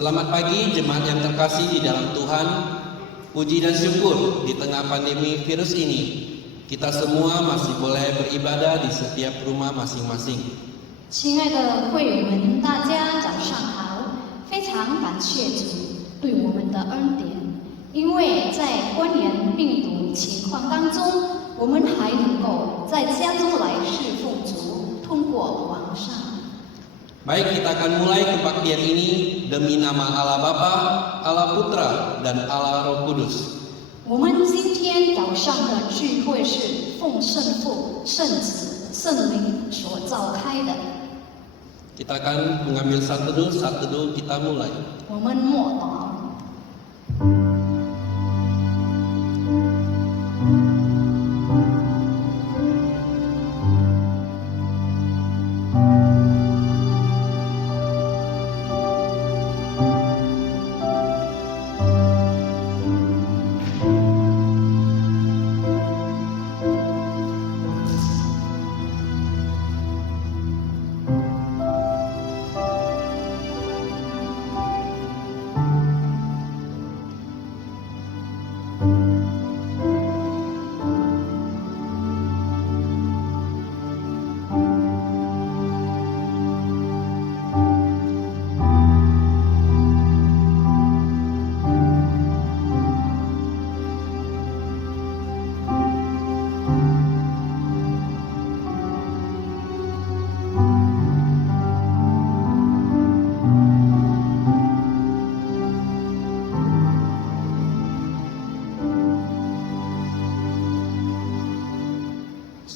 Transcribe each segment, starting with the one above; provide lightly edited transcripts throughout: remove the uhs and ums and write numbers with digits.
Selamat pagi jemaat yang terkasih di dalam Tuhan. Puji dan syukur di tengah pandemi virus ini, kita semua masih boleh beribadah di setiap rumah masing-masing. 亲爱的会友们，大家早上好！非常感谢主对我们的恩典，因为在关联病毒情况当中，我们还能够在家中来侍奉主，通过网上。 Baik, kita akan mulai kebaktian ini demi nama Allah Bapa, Allah Putra, dan Allah Roh Kudus. 我们今天早上的聚会是奉圣父、圣子、圣灵所召开的。 Kita akan mengambil saat teduh kita mulai. 我们默祷。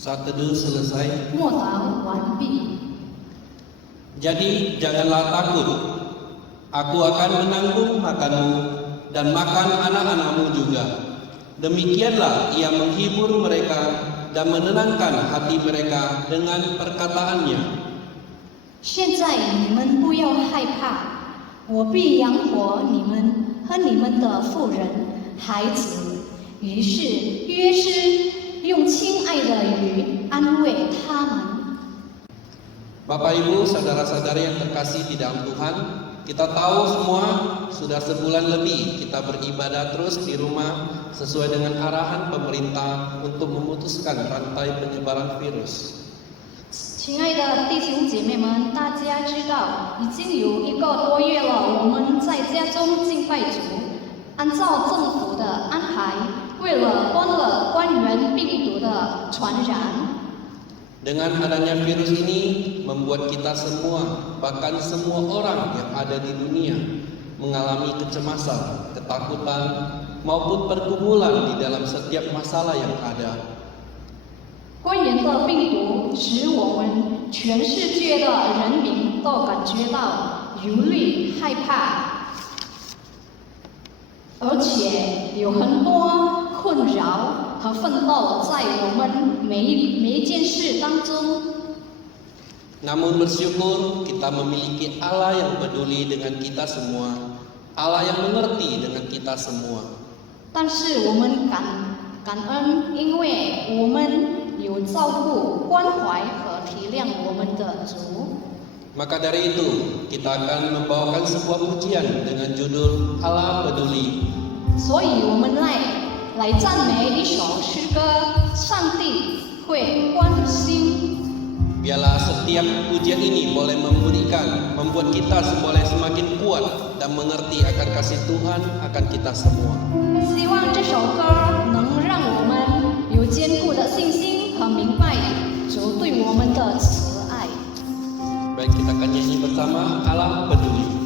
Saat teduh selesai. 默祷完毕。 Jadi janganlah takut. Aku akan menanggung makanmu dan makan anak-anakmu juga. Demikianlah ia menghibur mereka dan menenangkan hati mereka dengan perkataannya. 现在你们不要害怕，我必养活你们和你们的妇人、孩子。于是约诗用亲爱的语安慰他们。 Bapak Ibu, saudara-saudari yang terkasih di dalam Tuhan, kita tahu semua sudah sebulan lebih kita beribadah terus di rumah sesuai dengan arahan pemerintah untuk memutuskan rantai penyebaran virus. 亲爱的弟兄姐妹们，大家知道，已经有1个多月了，我们在家中敬拜主，按照政府的安排，为了关于病毒的传染。 Dengan adanya virus ini membuat kita semua, bahkan semua orang yang ada di dunia mengalami kecemasan, ketakutan, maupun pergumulan di dalam setiap masalah yang ada. 关联的病毒使我们全世界的人民都感觉到忧虑、害怕，而且有很多困扰和奋斗在我们每一件事当中。 Namun bersyukur kita memiliki Allah yang peduli dengan kita semua, Allah yang mengerti dengan kita semua. 但是我们感恩，因为我们有照顾、关怀和体谅我们的主。 Maka dari itu, kita akan membawakan sebuah pujian dengan judul Allah Peduli. 所以我们来赞美一首诗歌，上帝会关心。 Biarlah setiap pujian ini boleh membuat kita boleh semakin kuat dan mengerti akan kasih Tuhan akan kita semua. 希望这首歌能让我们有坚固的信心和明白主对我们的慈爱。 Baik, kita akan nyanyi bersama Allah Peduli.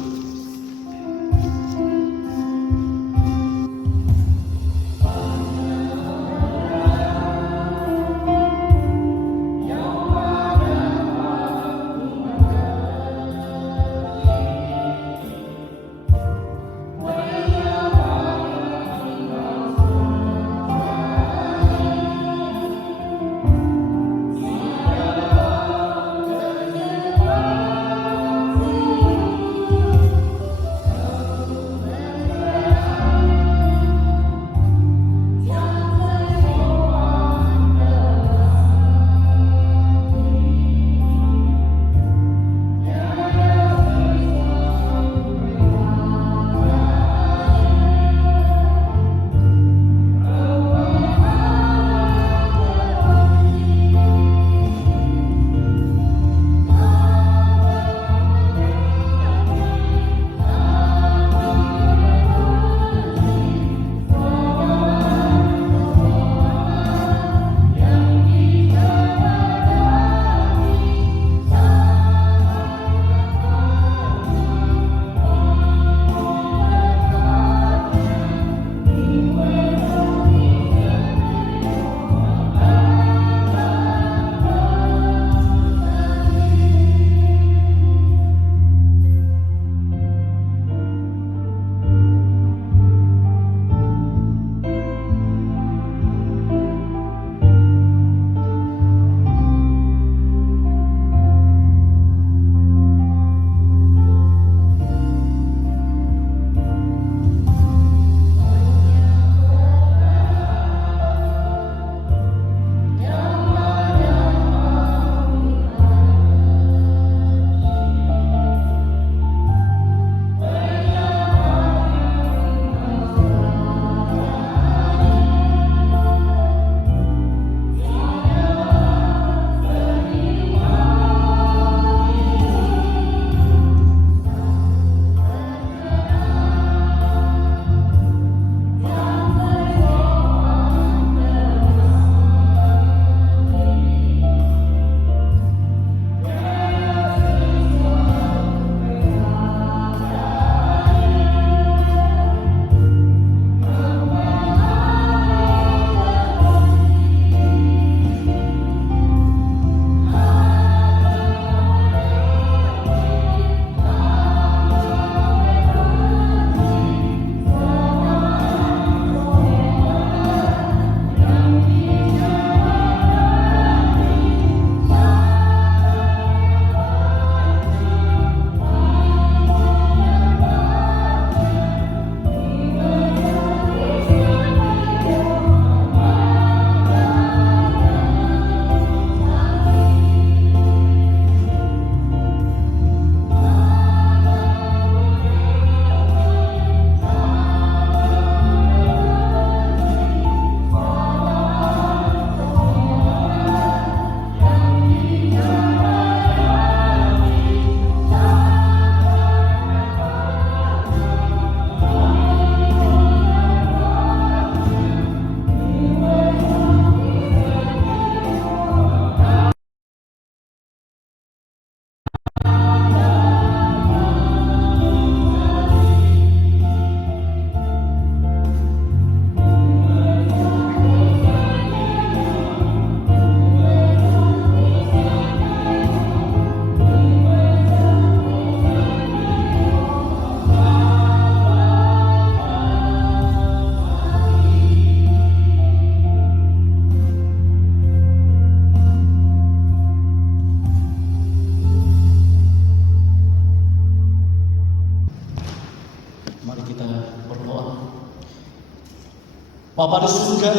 Bapa di surga,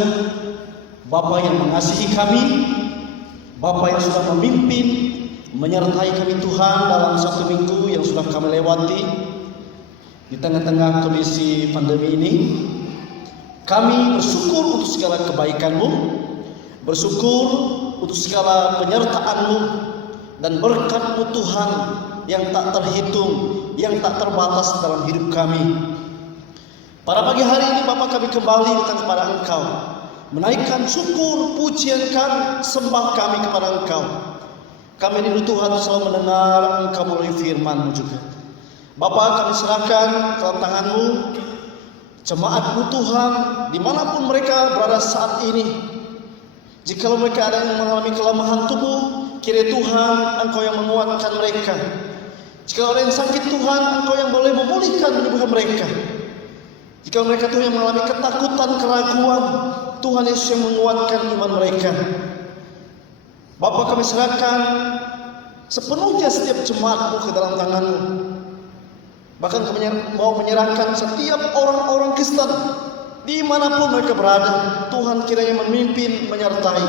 Bapa yang mengasihi kami, Bapa yang sudah memimpin, menyertai kami Tuhan dalam satu minggu yang sudah kami lewati di tengah-tengah kondisi pandemi ini. Kami bersyukur untuk segala kebaikan-Mu, bersyukur untuk segala penyertaan-Mu dan berkat-Mu Tuhan yang tak terhitung, yang tak terbatas dalam hidup kami. Pada pagi hari ini Bapa, kami kembali datang kepada Engkau, menaikkan syukur, pujian kami, sembah kami kepada Engkau. Kami rindu Tuhan selalu mendengar Engkau melalui firman-Mu juga. Bapa, kami serahkan dalam tangan-Mu jemaat-Mu Tuhan, dimanapun mereka berada saat ini. Jikalau mereka ada yang mengalami kelemahan tubuh, kiranya Tuhan Engkau yang menguatkan mereka. Jika ada yang sakit, Tuhan Engkau yang boleh memulihkan, menyembuhkan mereka. Jika mereka Tuhan yang mengalami ketakutan, keraguan, Tuhan Yesus yang menguatkan iman mereka. Bapa, kami serahkan sepenuhnya setiap jemaat-Mu ke dalam tangan-Mu. Bahkan kami mau menyerahkan setiap orang-orang Kristen dimanapun mereka berada. Tuhan kiranya memimpin, menyertai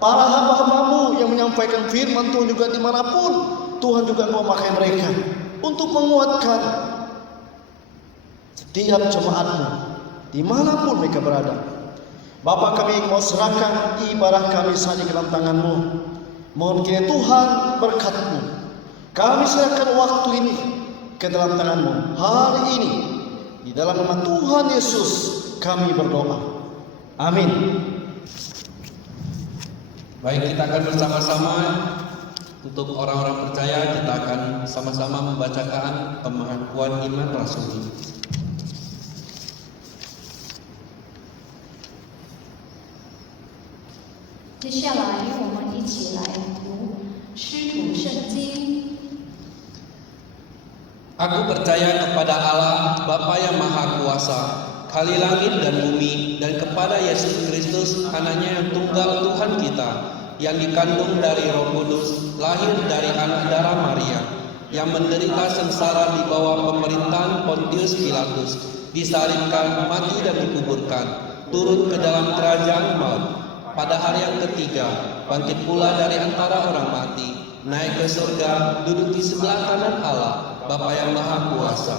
para hamba-hamba-Mu yang menyampaikan firman Tuhan juga dimanapun. Tuhan juga mau memakai mereka untuk menguatkan setiap jemaat-Mu dimanapun mereka berada. Bapa, kami mau serahkan ibadah kami saja ke dalam tangan-Mu. Mohon kiranya Tuhan berkat-Mu. Kami serahkan waktu ini ke dalam tangan-Mu. Hari ini di dalam nama Tuhan Yesus kami berdoa. Amin. Baik, kita akan bersama-sama. Untuk orang-orang percaya, kita akan sama-sama membacakan pengakuan iman rasuli. 接下来，我们一起来读师徒圣经。 Aku percaya kepada Allah, Bapa yang Maha Kuasa, Kali langit dan bumi, dan kepada Yesus Kristus, Anaknya yang tunggal Tuhan kita, yang dikandung dari Roh Kudus, lahir dari anak darah Maria, yang menderita sengsara di bawah pemerintahan Pontius Pilatus, disalibkan, mati dan dikuburkan, turun ke dalam kerajaan maut. Pada hari yang ketiga, bangkit pula dari antara orang mati, naik ke surga, duduk di sebelah kanan Allah, Bapa yang Maha Kuasa.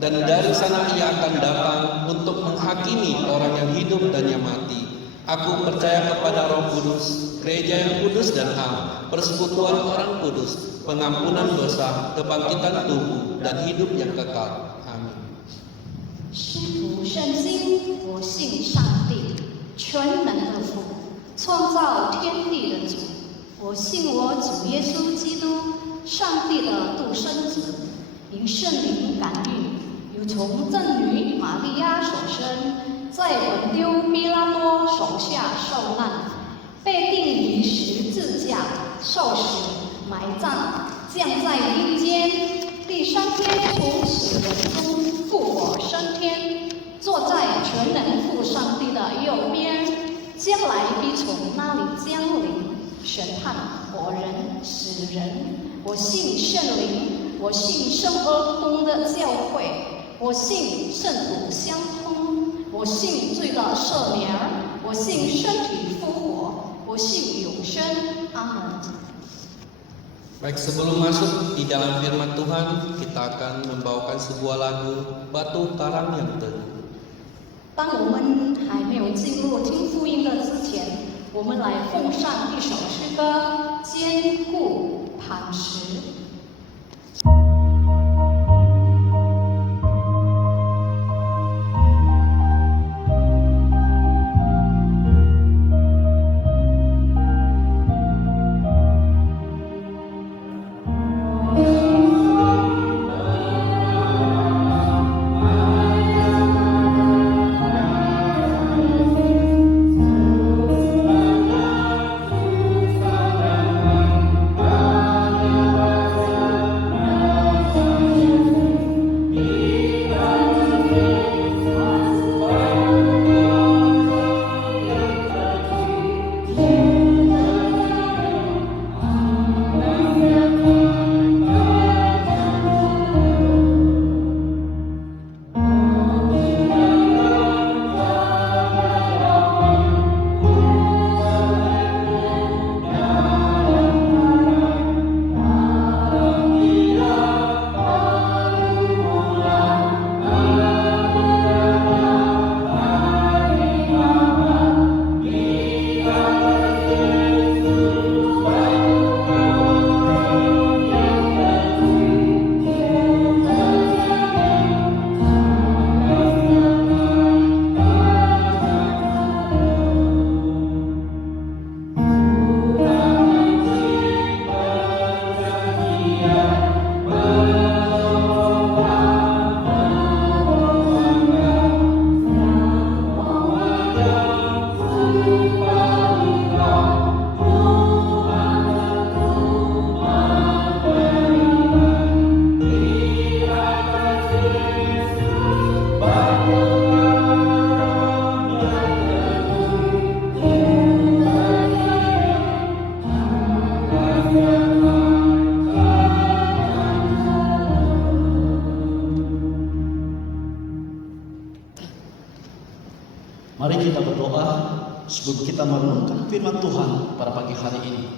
Dan dari sana Ia akan datang untuk menghakimi orang yang hidup dan yang mati. Aku percaya kepada Roh Kudus, gereja yang kudus dan am, persekutuan orang kudus, pengampunan dosa, kebangkitan tubuh, dan hidup yang kekal. Amin. 师徒圣经，我信上帝，全能的父，创造天地的主。我信我主耶稣基督，上帝的独生子，因圣灵感孕，有从正女玛利亚所生。 在本丢比拉多手下受难，被钉于十字架，受死，埋葬，降在阴间，第三天从死人中复活升天，坐在全能父上帝的右边，将来必从那里降临，审判活人死人。我信圣灵，我信圣而公的教会，我信圣徒相通。 我信罪的赦免，我信身体复活，我信永生。阿门。 Baik, sebelum masuk di dalam firman Tuhan, kita akan membawakan sebuah lagu Batu Karang yang Teguh. 当我们还没有进入听福音的之前，我们来奉上一首诗歌《坚固磐石》。 Amen. sebelum kita merenungkan firman Tuhan pada pagi hari ini,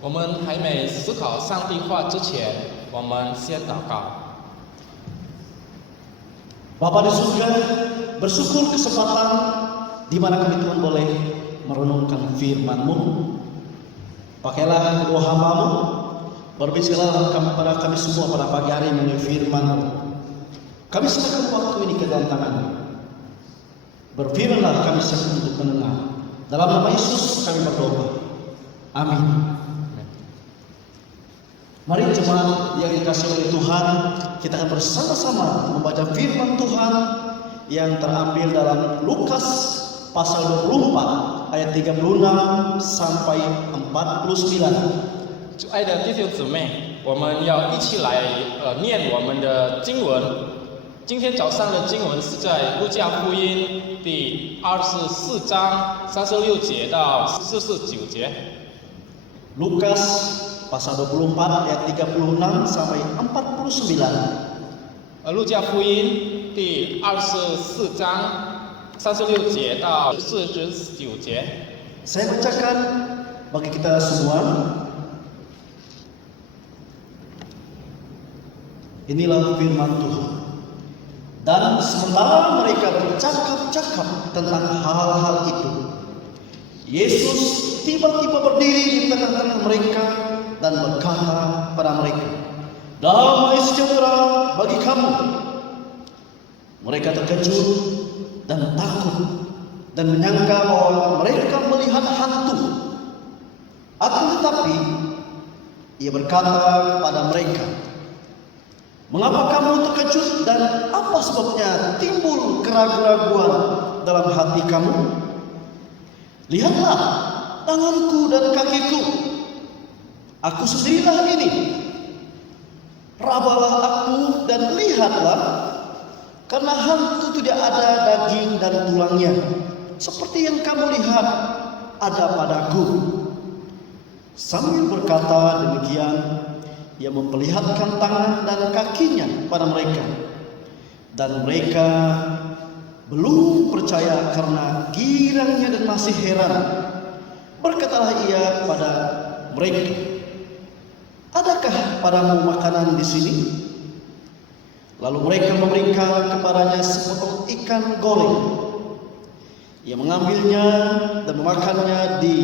我们还没思考上帝话之前，我们先祷告。 Bapa di surga, bersyukur kesempatan di mana kami Tuhan boleh merenungkan firman-Mu. Pakailah kedua hamba-Mu, berbisnilah kepada kami semua pada pagi hari melalui firman-Mu. Kami serahkan waktu ini ke dalam tangan-Mu. Berfirmanlah kami siap untuk mendengar. Dalam nama Yesus kami berdoa. Amin. Mari jemaat yang dikasihi oleh Tuhan, kita akan bersama-sama membaca firman Tuhan yang terambil dalam Lukas pasal 24 ayat 36 sampai 49. 主爱的弟兄姊妹，我们要一起来念我们的经文。今天早上的经文是在路加福音第24章36节到49节。 Lukas pasal 24 ayat 36 sampai 49. 路加福音第24章36节到49节。 Saya bacakan bagi kita semua. Inilah firman Tuhan. Dan sementara mereka bercakap-cakap tentang hal-hal itu, Yesus tiba-tiba berdiri di tengah-tengah mereka dan berkata pada mereka, "Damai sejahtera bagi kamu." Mereka terkejut dan takut dan menyangka bahwa mereka melihat hantu. Akan tetapi ia berkata kepada mereka, "Mengapa kamu terkejut dan apa sebabnya timbul keraguan-keraguan dalam hati kamu? Lihatlah tanganku dan kakiku. Aku sendirilah ini. Rabalah aku dan lihatlah, karena hantu tidak ada daging dan tulangnya, seperti yang kamu lihat ada padaku." Sambil berkata demikian, ia memperlihatkan tangan dan kakinya pada mereka. Dan mereka belum percaya karena girangnya dan masih heran. Berkatalah ia kepada mereka, "Adakah padamu makanan di sini?" Lalu mereka memberikan kepadanya sepotong ikan goreng. Ia mengambilnya dan memakannya di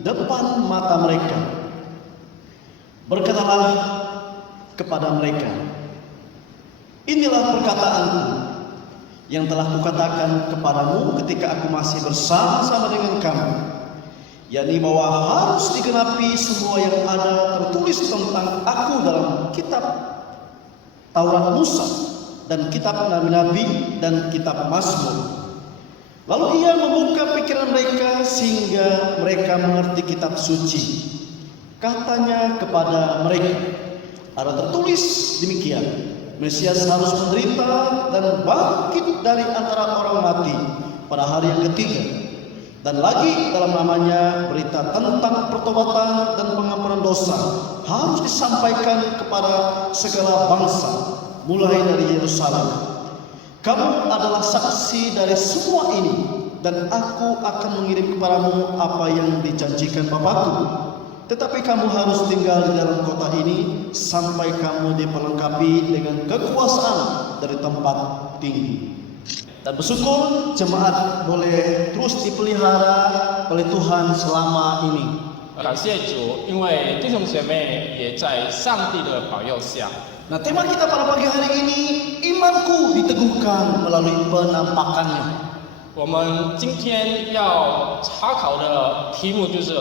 depan mata mereka. Berkatalah kepada mereka, "Inilah perkataanku yang telah kukatakan kepadamu ketika aku masih bersama-sama dengan kamu, yakni bahwa harus digenapi semua yang ada tertulis tentang aku dalam kitab Taurat Musa dan kitab nabi-nabi dan kitab Mazmur." Lalu ia membuka pikiran mereka sehingga mereka mengerti kitab suci. Katanya kepada mereka, "Ada tertulis demikian, Mesias harus menderita dan bangkit dari antara orang mati pada hari yang ketiga. Dan lagi dalam namanya berita tentang pertobatan dan pengampunan dosa harus disampaikan kepada segala bangsa, mulai dari Yerusalem. Kamu adalah saksi dari semua ini, dan aku akan mengirim kepadamu apa yang dijanjikan Bapakku. Tetapi kamu harus tinggal di dalam kota ini sampai kamu diperlengkapi dengan kekuasaan dari tempat tinggi." Dan bersyukur jemaat boleh terus dipelihara oleh Tuhan selama ini. 感谢主，因为弟兄姐妹也在上帝的保佑下。 Nah, tema kita pada pagi hari ini, imanku diteguhkan melalui penampakannya. 我们今天要查考的题目就是，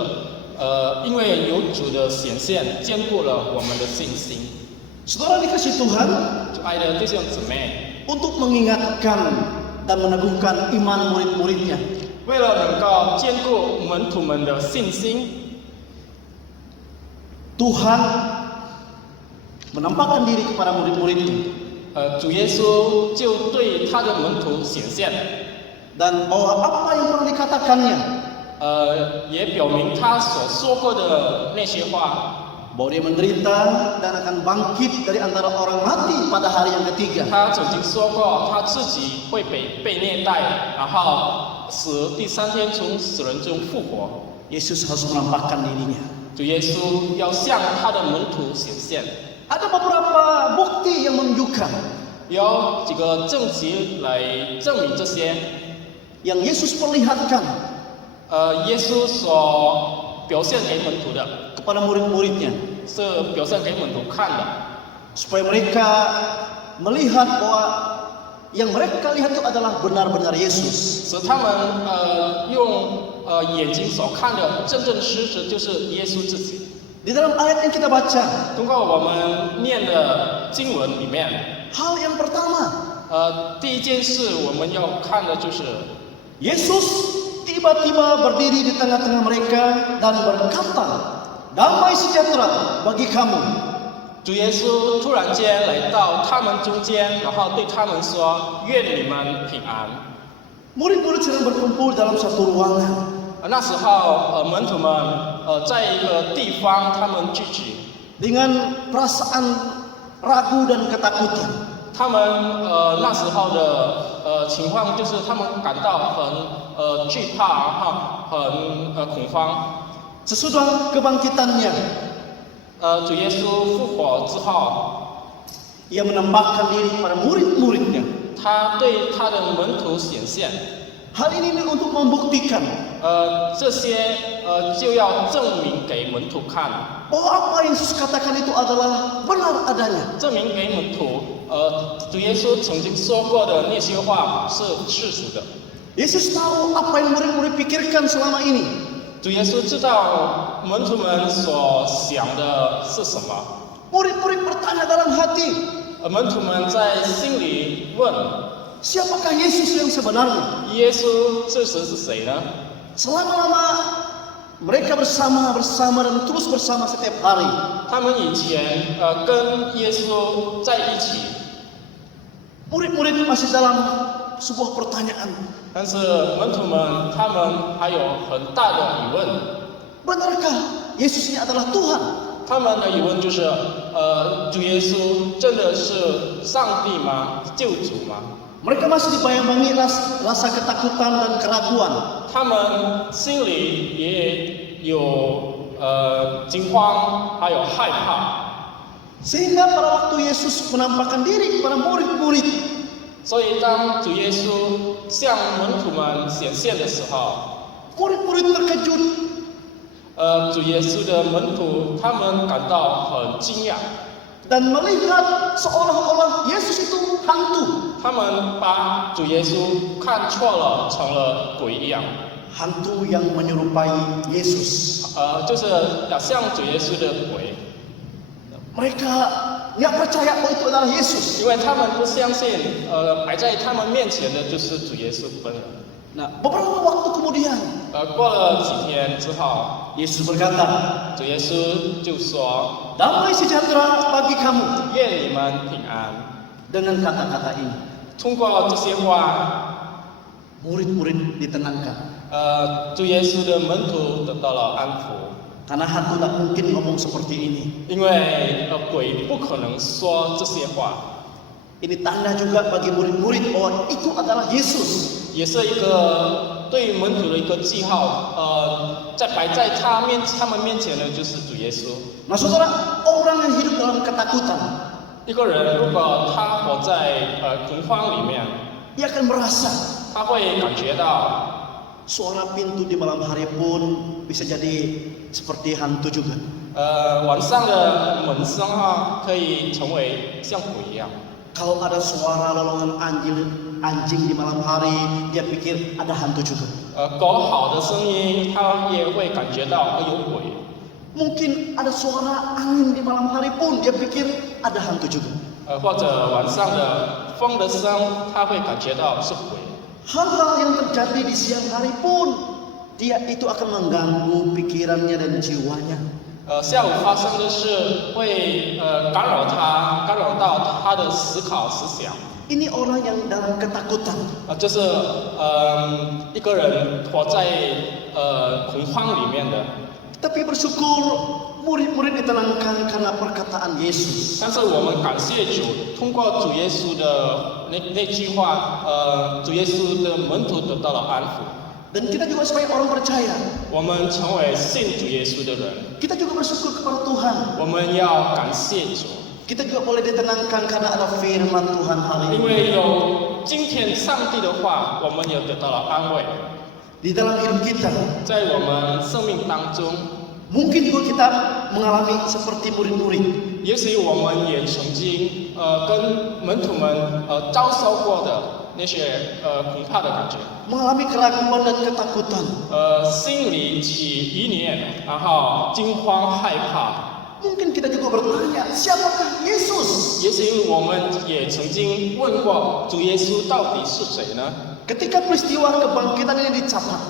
因为有主的显现，坚固了我们的信心。 Saudara dikasih Tuhan, 主爱的弟兄姊妹， untuk mengingatkan dan meneguhkan iman murid-muridnya. 为了能够坚固门徒们的信心， Tuhan menampakkan diri kepada murid-muridnya 主耶稣就对他的门徒显现， dan bahwa apa yang pernah dikatakannya, 也表明他所说过的那些话。 bahwa dia menderita dan akan bangkit dari antara orang mati pada hari yang ketiga. 他曾经说过，他自己会被虐待，然后死，第3天从死人中复活。 Yesus harus menampakkan dirinya. 主耶稣要向他的门徒显现， Ada beberapa bukti yang menunjukkan 有几个证据来证明这些。 yang Yesus perlihatkan 耶稣所表现给门徒的， kepada murid-muridnya 是表现给门徒看的， supaya mereka melihat bahwa yang mereka lihat itu adalah benar-benar Yesus. 使他们用眼睛所看的真正事实就是耶稣自己。 Di dalam ayat yang kita baca, 通过我们念的经文里面， hal yang pertama, 第一件事我们要看的就是 Yesus tiba-tiba berdiri di tengah-tengah mereka dan berkata, "Damai sejahtera bagi kamu." 主耶稣突然间来到他们中间，然后对他们说：“愿你们平安。” Murid-murid sedang berkumpul dalam satu ruangan. 那时候，门徒们在一个地方，他们聚集， dengan perasaan ragu dan ketakutan. 他们那时候的情况就是他们感到很惧怕哈，很恐慌。 Sesudah kebangkitannya, 主耶稣复活之后， ia menampakkan diri kepada murid-muridnya. 他对他的门徒显现， Hal ini untuk membuktikan 这些就要证明给门徒看， bahwa apa yang Yesus katakan itu adalah benar adanya. 证明给门徒，主耶稣曾经说过的那些话是事实的。 Yesus tahu apa yang murid-murid pikirkan selama ini. 主耶稣知道门徒们所想的是什么， Murid-murid bertanya dalam hati, 门徒们在心里问： siapakah Yesus yang sebenarnya? 耶稣这时是谁呢？ Selama-lama mereka bersama dan terus bersama setiap hari. 他们以前跟耶稣在一起， Murid-murid masih dalam sebuah pertanyaan. 但是门徒们他们还有很大的疑问， Benarkah Yesus ini adalah Tuhan? 他们的疑问就是：主耶稣真的是上帝吗？救主吗？ Mereka masih dibayang-bayangi rasa ketakutan dan keraguan. 他们心里也有惊慌，还有害怕。 Sehingga pada waktu Yesus menampakkan diri kepada murid-murid, 所以当主耶稣向门徒们显现的时候， murid-murid terkejut. 主耶稣的门徒他们感到很惊讶， Dan melihat seolah-olah Yesus itu hantu. 他们把主耶稣看错了，成了鬼一样， Hantu yang menyerupai Yesus. 就是像主耶稣的鬼， Mereka nggak percaya bahwa itu adalah Yesus. 因为他们不相信，摆在他们面前的就是主耶稣本人。 Nah, beberapa waktu kemudian 过了几天之后， Yesus berkata, 主耶稣就说 "Damai sejahtera bagi kamu." 愿你们平安。 Dengan kata-kata ini, 通过这些话， murid-murid ditenangkan. 主耶稣的门徒得到了安抚。 Karena hantu tak mungkin ngomong seperti ini. 因为鬼不可能说这些话， Ini tanda juga bagi murid-murid bahwa itu adalah Yesus. 也是一个对门徒的一个记号。摆在他们面前的就是主耶稣。 Nah saudara, orang yang hidup dalam ketakutan, 一个人如果他活在恐慌里面， ia akan merasa 他会感觉到 suara pintu di malam hari pun bisa jadi seperti hantu juga. 晚上的门声可以成为像鬼一样。 Kalau ada suara lolongan anjing di malam hari, dia pikir ada hantu juga. 狗嚎的声音，他也会感觉到有鬼。 Mungkin ada suara angin di malam hari pun dia pikir ada hantu juga. 或者晚上的风的声，他会感觉到是鬼。 Hal-hal yang terjadi di siang hari pun dia itu akan mengganggu pikirannya dan jiwanya. 下午发生的事会干扰到他的思考思想。 Ini orang yang dalam ketakutan. 就是一个人活在恐慌里面的。 Tapi bersyukur murid-murid ditenangkan karena perkataan Yesus. 但是我们感谢主，通过主耶稣的那句话，主耶稣的门徒得到了安抚。 Dan kita juga sebagai orang percaya, 我们成为信主耶稣的人， kita juga bersyukur kepada Tuhan. 我们要感谢主， Kita juga boleh ditenangkan karena ada firman Tuhan hari 因 ini. 为有今天上帝的话，我们也得到了安慰。 Di dalam hidup kita, 在我们生命当中， mungkin juga kita mengalami seperti murid-murid. 也许我们也曾经跟门徒们遭受过的那些恐怕的感觉， Mengalami keraguan dan ketakutan. 心里起疑念，然后惊慌害怕。 Mungkin kita juga bertanya, siapakah Yesus? 也许我们也曾经问过主耶稣到底是谁呢？ Ketika peristiwa kebangkitan ini dicatat,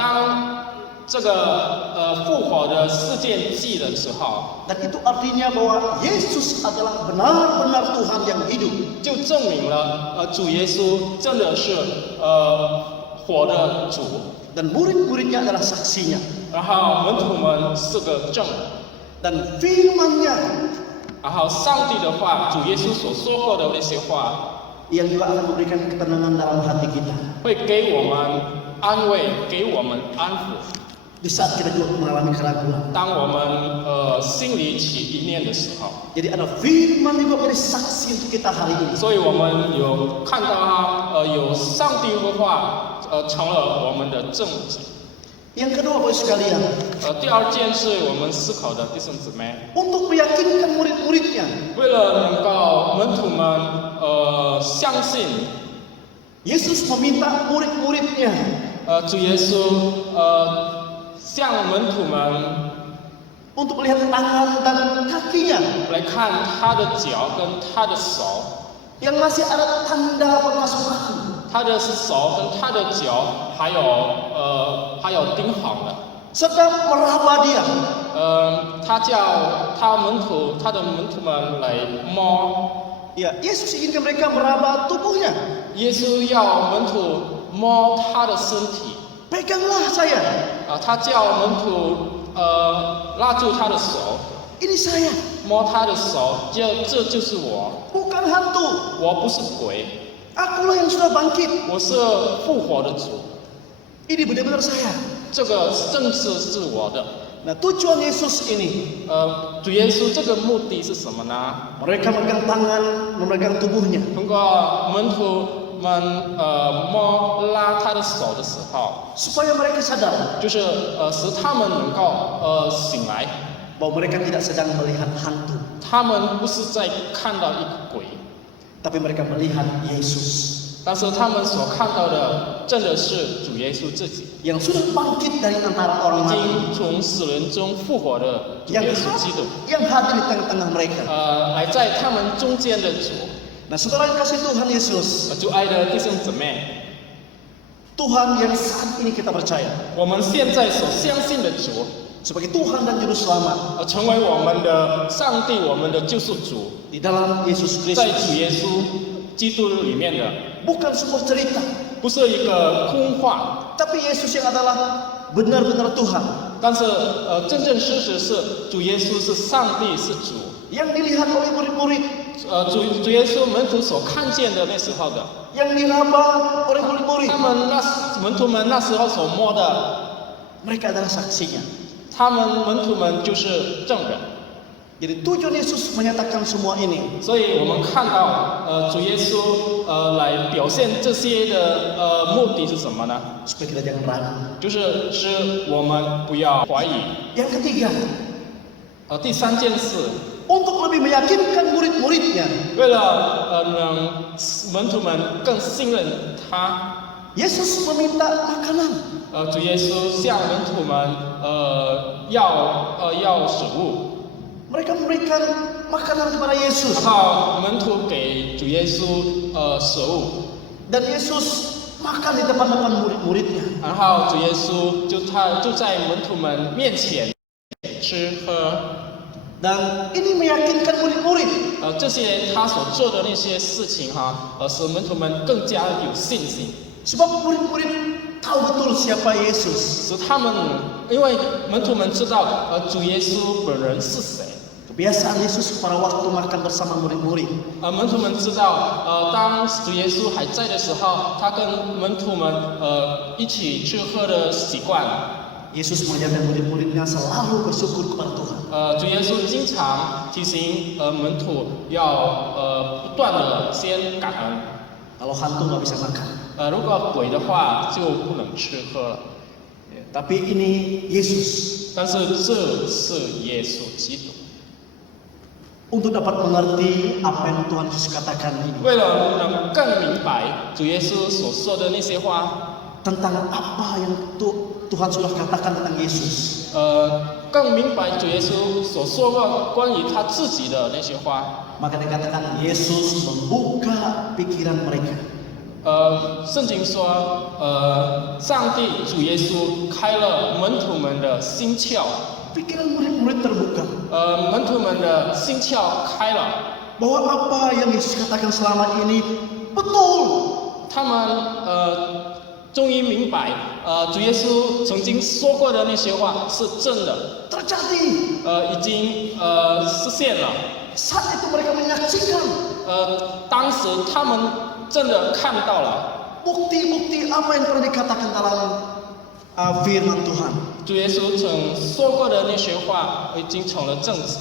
当这个复活的事件记的时候， dan itu artinya bahwa Yesus adalah benar-benar Tuhan yang hidup. 就证明了主耶稣真的是活的主， Dan murid-muridnya adalah saksinya. 然后门徒们是个证人。 Dan firman-Nya 然后上帝的话，主耶稣所说过的那些话， yang juga akan memberikan ketenangan dalam hati kita. 会给我们安慰，给我们安抚。 Di saat kita juga mengalami keraguan. 当我们心里起疑念的时候， Jadi ada firman juga menjadi saksi untuk kita hari ini. 所以我们有看到有上帝的话，成了我们的证据。 Yang kedua, Bapak sekalian, 第二件是我们思考的弟兄姊妹， untuk meyakinkan murid-muridnya, 为了能够门徒们相信， Yesus meminta murid-muridnya 主耶稣向门徒们 untuk melihat tangan dan kakinya 来看他的脚跟他的手， yang masih ada tanda bekas paku. 他的手跟他的脚还有钉好的。 Sedang meraba dia. 他叫他的门徒们来摸， Ya, Yesus inginkan mereka meraba tubuhnya. 耶稣要门徒摸他的身体， Peganglah saya. 他叫门徒拉住他的手， Ini saya, 摸他的手，这就是我， bukan hantu. 我不是鬼， Akulah yang sudah bangkit. 我是复活的主， Ini benar-benar saya. 这个正是我的。 Nah, tujuan Yesus ini, 主耶稣这个目的是什么呢？ mereka memegang tangan, memegang tubuhnya. 通过门徒们拉他的手的时候， Supaya mereka sadar 就是使他们能够醒来， bahwa mereka tidak sedang melihat hantu, 他们不是在看到一个鬼， tapi mereka melihat Yesus 但是他们所看到的真的是主耶稣自己， yang sudah bangkit dari antara orang 已 mati, 经从死人中复活的主 yang 耶稣基督， hadir di tengah-tengah mereka. 来在他们中间的主。 Nah, saudara yang kasih Tuhan Yesus, 主爱的弟兄姊妹， Tuhan yang saat ini kita percaya 我们现在所相信的主， sebagai Tuhan dan Juru Selamat 成为我们的上帝，我们的救赎主， di dalam Yesus 在 Kristus, 主耶稣基督里面的， bukan sebuah cerita, 不是一个空话， tapi Yesus yang adalah benar-benar Tuhan 但是真正事实是主耶稣是上帝，是主。 yang dilihat oleh murid-murid, 主耶稣门徒所看见的那时候的， yang diraba oleh murid-murid, 他们门徒们那时候所摸的， mereka adalah saksinya. 他们门徒们就是证人。 Jadi tujuan Yesus menyatakan semua ini 所以我们看到主耶稣来表现这些的目的是什么呢？ supaya kita jangan ragu. 就是使我们不要怀疑。 Yang ketiga, 第三件事， untuk lebih meyakinkan murid-muridnya, 为了让门徒们更信任他， Yesus meminta makanan. 主耶稣向门徒们要食物， Mereka memberikan makanan kepada 然 Yesus 后门徒给主耶稣食物， dan Yesus makan di depan-depan murid-muridnya. 然后主耶稣就在门徒们面前吃喝。 Dan ini meyakinkan murid-murid 这些他所做的那些事情使门徒们更加有信心。 sebab murid-murid tahu betul siapa Yesus. 使他们因为门徒们知道主耶稣本人是谁。 Kebiasaan Yesus pada waktu makan bersama murid-murid. 门徒们知道当主耶稣还在的时候，他跟门徒们一起吃喝的习惯。 Yesus mengajarkan murid-muridnya selalu bersyukur kepada Tuhan. 主耶稣经常提醒门徒要不断的先感恩。 Kalau hantu nggak bisa makan. 如果鬼的话就不能吃喝了。 Tapi ini Yesus. 但是这是耶稣基督。 Untuk dapat mengerti apa yang Tuhan Yesus katakan ini. 为了能更明白主耶稣所说的那些话。 Tentang apa yang Tuhan sudah katakan tentang Yesus. 更明白主耶稣所说过关于他自己的那些话。 Maka dikatakan Yesus membuka pikiran mereka. 圣经说，上帝主耶稣开了门徒们的心窍。 Pikiran murid-murid terbuka. 门徒们的心窍开了。 Bahwa apa yang Yesus katakan selama ini betul. 他们终于明白，主耶稣曾经说过的那些话是真的， Terjadi. 已经实现了。 Saat itu mereka menyaksikan 当时他们真的看到了 bukti-bukti apa yang pernah dikatakan dalam firman Tuhan. 主耶稣曾说过的那些话已经成了证据。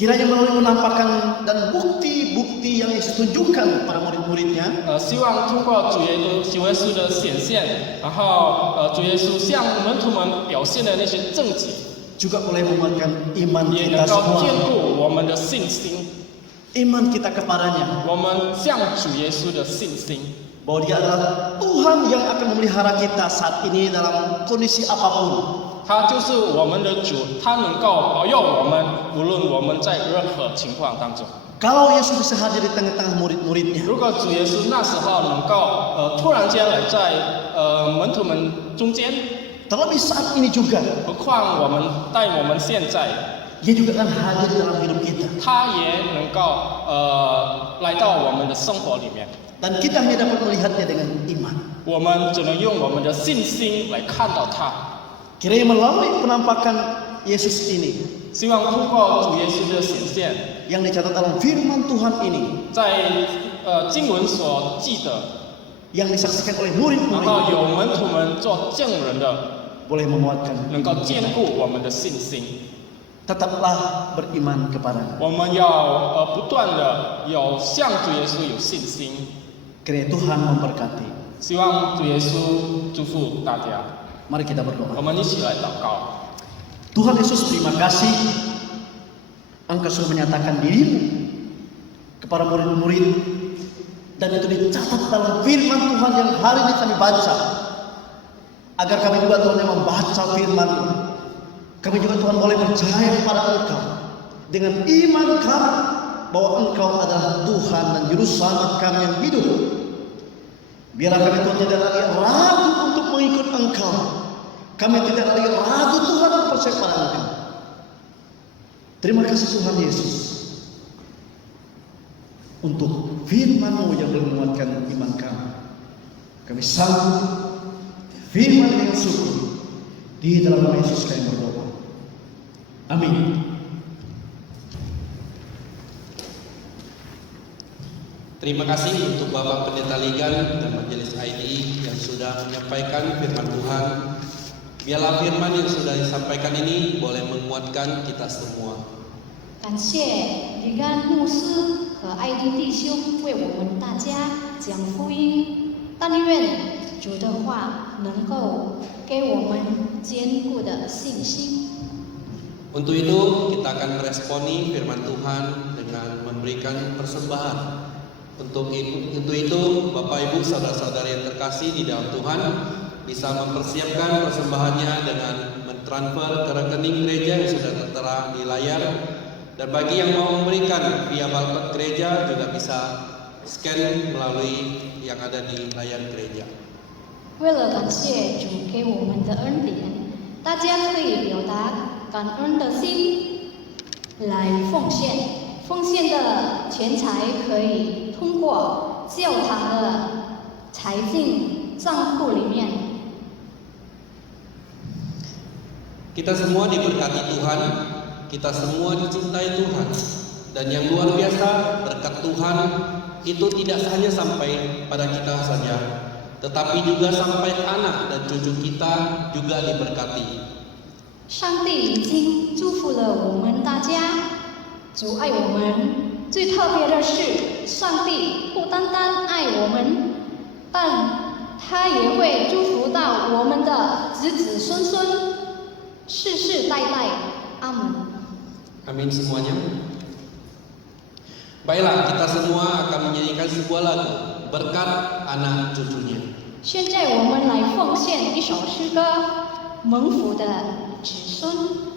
Kiranya melalui penampakan dan bukti-bukti yang Yesus tunjukkan pada murid-muridnya, 希望通过主耶稣的显现，然后主耶稣向门徒们表现的那些证据， juga boleh menguatkan iman 也 kita 能够坚 semua. 固我们的信心， Iman kita kepadanya. 我们向主耶稣的信心。 Bahwa dia adalah Tuhan yang akan memelihara kita saat ini dalam kondisi apapun. 他就是我们的主，他能够保佑我们，无论我们在任何情况当中。 Kalau Yesus bisa hadir di tengah-tengah murid-muridnya, 如果主耶稣那时候能够突然间来在门徒们中间， terlebih saat ini juga, 何况我们现在， Dia juga akan hadir dalam hidup kita. 他也能够来到我们的生活里面。 Dan kita hanya dapat melihatnya dengan iman. 我们只能用我们的信心来看到他。 Kiranya melalui penampakan Yesus ini, 希望通过主耶稣的显现， yang dicatat dalam firman Tuhan ini, 在经文所记的， yang disaksikan oleh 然 murid-murid, 后有门徒们做证人的， boleh menguatkan. 能够坚固我们的信心。 Tetaplah beriman kepadanya. 我们要不断的有向主耶稣有信心。 Kiranya Tuhan memberkati. 希望主耶稣祝福大家。 Mari kita 我 berdoa. 们一起来祷告。 Tuhan Yesus, terima kasih Engkau sudah menyatakan dirimu kepada murid-murid, dan itu dicatat dalam firman Tuhan yang hari ini kami baca, agar kami juga Tuhan yang membaca firman, kami juga Tuhan boleh percaya kepada Engkau dengan iman kami bahwa Engkau adalah Tuhan dan Juru Selamat kami yang hidup. Biarlah kami Tuhan tidak lagi ragu untuk mengikut Engkau. Kami tidak lagi ragu Tuhan dan percaya pada Engkau. Terima kasih Tuhan Yesus untuk firman-Mu yang boleh menguatkan iman kami. Kami sambut firman dengan syukur. Di dalam nama Yesus kami berdoa. Amin. Terima kasih untuk Bapak Pendeta Ligan dan Majelis IDI yang sudah menyampaikan firman Tuhan. Biarlah firman yang sudah disampaikan ini boleh menguatkan kita semua. 感谢李干牧师和爱弟弟兄为我们大家讲福音，但愿主的话能够给我们坚固的信心。 Untuk itu kita akan meresponi firman Tuhan dengan memberikan persembahan. Untuk itu Bapak Ibu saudara-saudari yang terkasih di dalam Tuhan bisa mempersiapkan persembahannya dengan mentransfer ke rekening gereja yang sudah tertera di layar. Dan bagi yang mau memberikan via barcode gereja juga bisa scan melalui yang ada di layar gereja. 为了感谢主给我们的恩典，大家可以表达感恩的心来奉献。奉献的钱财可以通过教堂的财政账户里面 Kita semua diberkati Tuhan, kita semua dicintai Tuhan. Dan yang luar biasa, berkat Tuhan itu tidak hanya sampai pada kita saja, tetapi juga sampai anak dan cucu kita juga diberkati. 上帝已经祝福了我们大家，主爱我们。最特别的是，上帝不单单爱我们，但他也会祝福到我们的子子孙孙，世世代代。阿门。 Amin semuanya. Baiklah, kita semua akan menyanyikan sebuah lagu berkat anak cucunya. 现在我们来奉献一首诗歌，蒙福的子孙。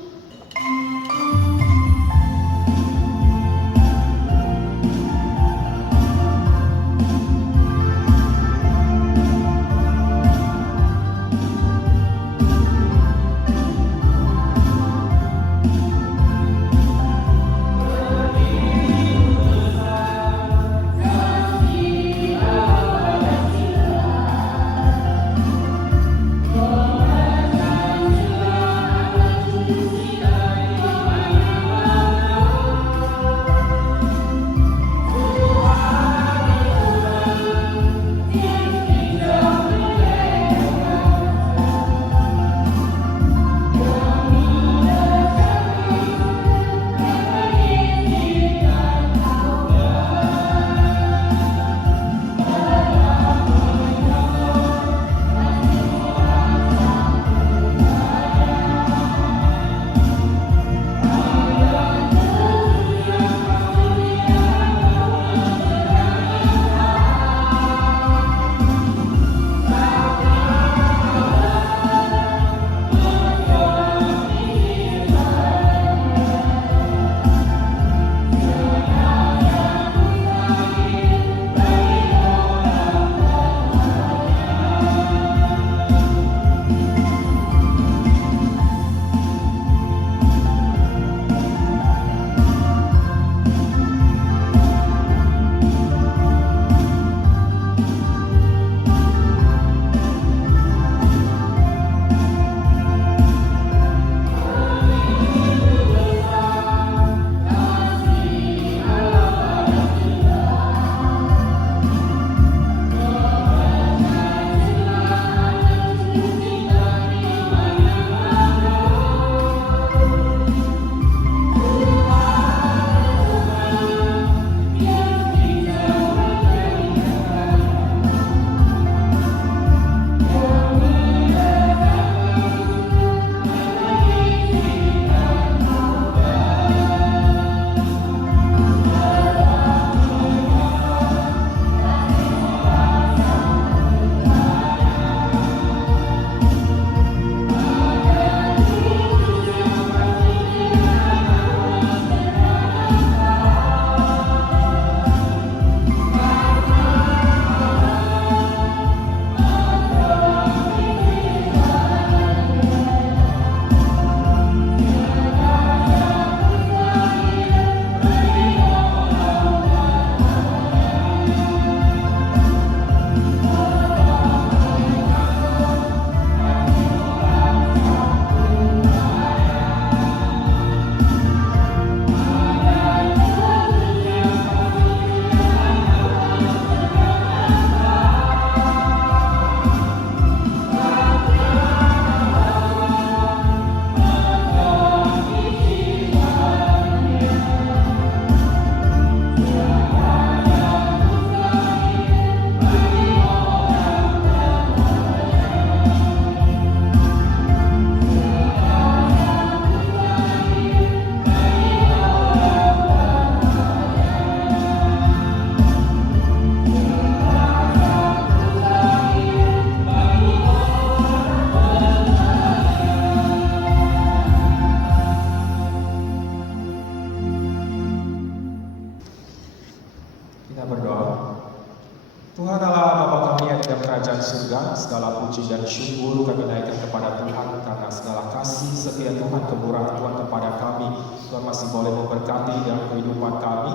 Tuhan Allah Bapa kami yang di dalam kerajaan surga, segala puji dan syukur kami naikkan kepada Tuhan karena segala kasih setia Tuhan, kemurahan Tuhan kepada kami. Tuhan masih boleh memberkati dalam kehidupan kami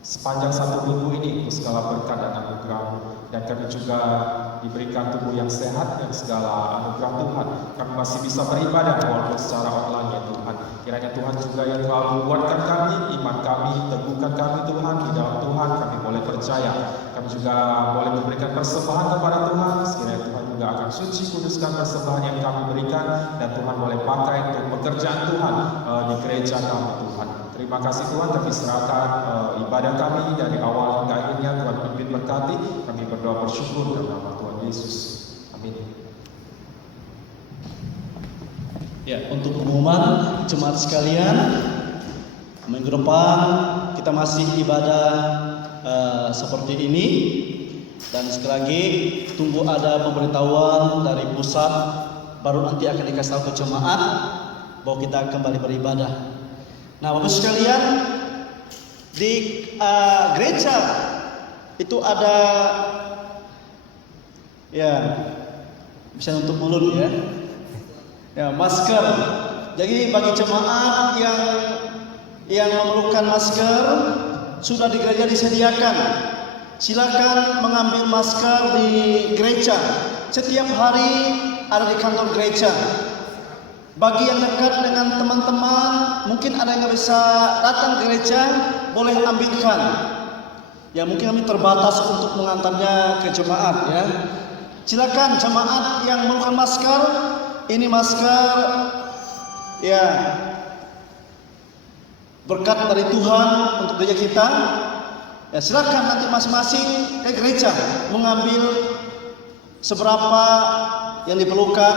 sepanjang satu minggu ini untuk segala berkat dan anugerah. Dan kami juga diberikan tubuh yang sehat dan segala anugerah Tuhan. Kami masih bisa beribadah walaupun secara online ya Tuhan. Kiranya Tuhan juga yang telah menguatkan kami, iman kami, teguhkan kami Tuhan. Di dalam Tuhan kami boleh percaya. Kami juga boleh memberikan persembahan kepada Tuhan. Sekiranya Tuhan juga akan suci kuduskan persembahan yang kami berikan. Dan Tuhan boleh pakai untuk pekerjaan Tuhan di gereja kami Tuhan. Terima kasih Tuhan, kami serahkan ibadah kami dari awal hingga akhirnya. Tuhan pimpin berkati. Kami berdoa bersyukur dalam nama Tuhan Yesus. Amin. Ya, untuk pengumuman jemaat sekalian, minggu depan kita masih ibadah seperti ini. Dan sekali lagi tunggu ada pemberitahuan dari pusat, baru nanti akan dikasih tahu ke jemaat bahwa kita kembali beribadah. Nah, Bapak sekalian, di gereja itu ada ya bisa untuk mulut ya masker. Jadi bagi jemaat yang memerlukan masker sudah di gereja disediakan. Silakan mengambil masker di gereja. Setiap hari ada di kantor gereja. Bagi yang dekat dengan teman-teman, mungkin ada yang nggak bisa datang ke gereja, boleh ambilkan. Ya mungkin kami terbatas untuk mengantarnya ke jemaat ya. Silakan jemaat yang memerlukan masker, ini masker ya berkat dari Tuhan untuk gereja kita. Ya silakan nanti masing-masing ke gereja mengambil seberapa yang diperlukan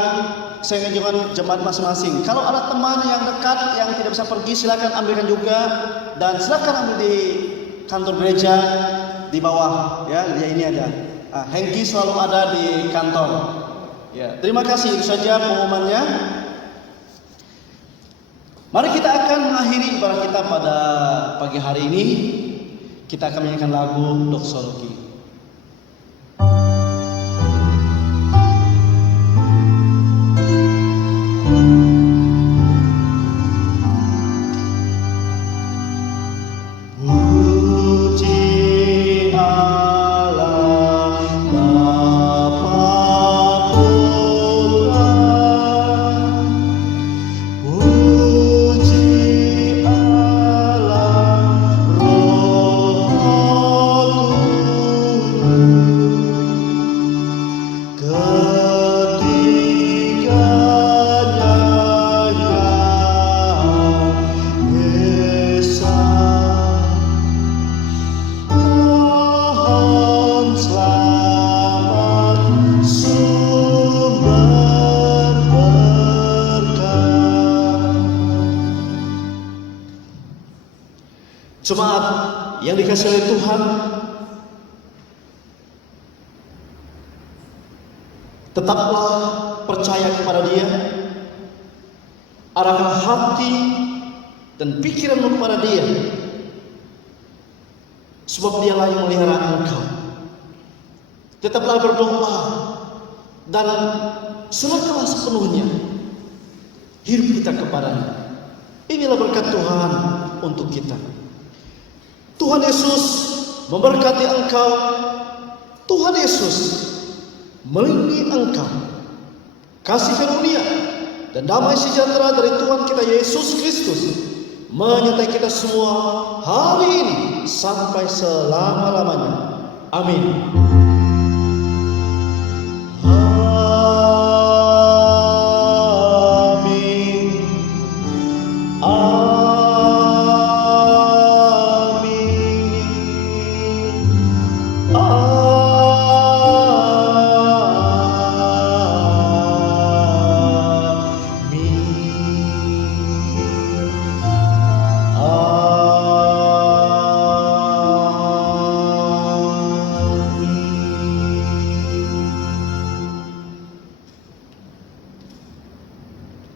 sehingga dengan jemaat masing-masing. Kalau ada teman yang dekat yang tidak bisa pergi, silakan ambilkan juga dan silakan ambil di kantor gereja di bawah ya. Gereja ini ada. Hengki selalu ada di kantor. Ya, terima kasih, itu saja pengumumannya. Mari kita akan mengakhiri ibadah kita pada pagi hari ini. Kita akan menyanyikan lagu Doxology. Jemaat yang dikasihi oleh Tuhan, tetaplah percaya kepada Dia, arahkan hati dan pikiranmu kepada Dia, sebab Dialah yang memelihara engkau. Tetaplah berdoa dan serahkanlah sepenuhnya hidup kita kepada-Nya. Inilah berkat Tuhan untuk kita. Tuhan Yesus memberkati engkau. Tuhan Yesus melindungi engkau. Kasih karunia dan damai sejahtera dari Tuhan kita Yesus Kristus menyertai kita semua hari ini sampai selama-lamanya. Amin.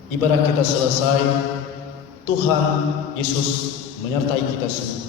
Ibadah kita selesai. Tuhan Yesus menyertai kita semua.